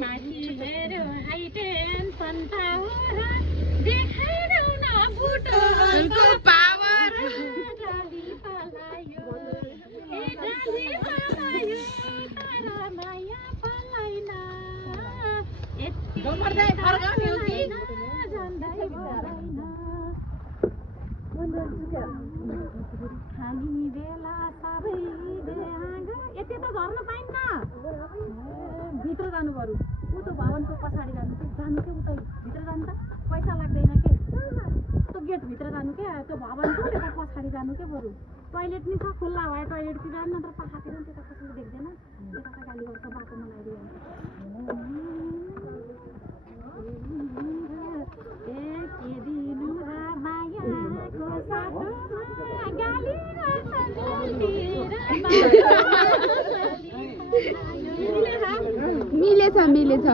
माथि मेरो high tension tower देखाइदेऊ न बुटोलको पावर डाली पलायो ए डाली पलायो तर माया पलाइन यति झन्दै पर्दैन हामी बेला सबै यति त झर्न पाइन्न भित्र जानु पर्यो उतो भवनको पछाडि जानु के उतै भित्र जानु त पैसा लाग्दैन के त्यो गेट भित्र जानु के त्यो भवनको त्यता पछाडि जानु के बरु टोइलेट नि छ खुल्ला भयो टोइलेटतिर जानु नत्र पाखातिर त्यता कसैले देख्दैन त्यता त गाली गर्छ बाटो बनाइदियो के दिनु र मायाको साथमा गाली मिलेछ